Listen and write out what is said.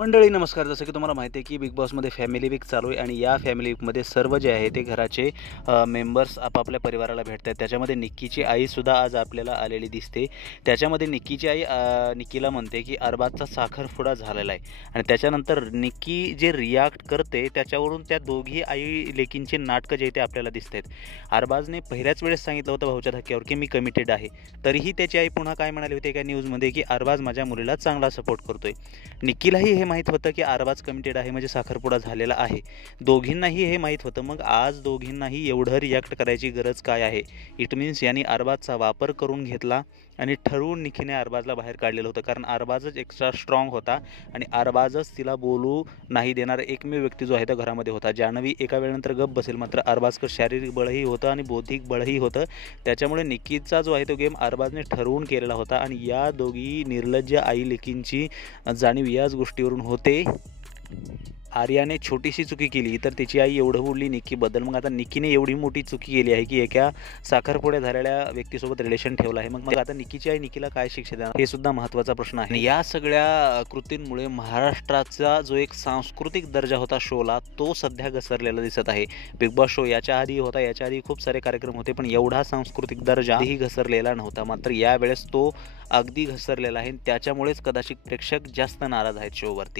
मंडळी नमस्कार. जसं की तुम्हाला माहिती आहे की बिग बॉसमध्ये फॅमिली वीक चालू आहे आणि या फॅमिली वीकमध्ये सर्व जे आहे ते घराचे मेंबर्स आपापल्या परिवाराला भेटतात. त्याच्यामध्ये निक्कीची आईसुद्धा आज आपल्याला आलेली दिसते. त्याच्यामध्ये निक्कीची आई निक्कीला म्हणते की अरबाजचा साखरपुडा झालेला आहे आणि त्याच्यानंतर निक्की जे रिॲक्ट करते त्याच्यावरून त्या दोघी आई लेकींचे नाटकं जे आहे ते आपल्याला दिसत आहेत. अरबाजने पहिल्याच वेळेस सांगितलं होतं भाऊच्या धक्क्यावर की मी कमिटेड आहे. तरीही त्याची आई पुन्हा काय म्हणाली होती एका न्यूजमध्ये की अरबाज माझ्या मुलीला चांगला सपोर्ट करतोय. निक्कीलाही हे माहीत होतं की अरबाज कमिटेड आहे म्हणजे साखरपुडा झालेला आहे. दोघींनाही हे माहीत होतं. मग आज दोघींनाही एवढं रिॲक्ट करायची गरज काय आहे? इट मीन्स यांनी अरबाजचा वापर करून घेतला आणि ठरवून निक्कीने अरबाजला बाहेर काढलेलं होतं. कारण अरबाजच एक्स्ट्रा स्ट्रॉंग होता आणि अरबाजच तिला बोलू नाही देणारा एकमेव व्यक्ती जो आहे त्या घरामध्ये होता. जान्हवी एका वेळेनंतर गप्प बसेल, मात्र अरबाजकर शारीरिक बळही होतं आणि बौद्धिक बळही होतं. त्याच्यामुळे निक्कीचा जो आहे तो गेम अरबाजने ठरवून केलेला होता आणि या दोघी निर्लज्ज आई लेकींची जाणीव याच गोष्टीवरून होते. आर्याने छोटीशी चुकी केली तर तिची आई एवढं बोलली निक्कीबद्दल. मग आता निक्कीने एवढी मोठी चुकी केली आहे की एका साखरपुड्या झालेल्या व्यक्तीसोबत रिलेशन ठेवलं आहे. मग आता निक्कीची आई निक्कीला काय शिक्षा देणार हे सुद्धा महत्त्वाचा प्रश्न आहे. आणि या सगळ्या कृतींमुळे महाराष्ट्राचा जो एक सांस्कृतिक दर्जा होता शोला तो सध्या घसरलेला दिसत आहे. बिग बॉस शो याच्या आधी होता, याच्या आधी खूप सारे कार्यक्रम होते, पण एवढा सांस्कृतिक दर्जाही घसरलेला नव्हता. मात्र यावेळेस तो अगदी घसरलेला आहे. त्याच्यामुळेच कदाचित प्रेक्षक जास्त नाराज आहेत शोवरती.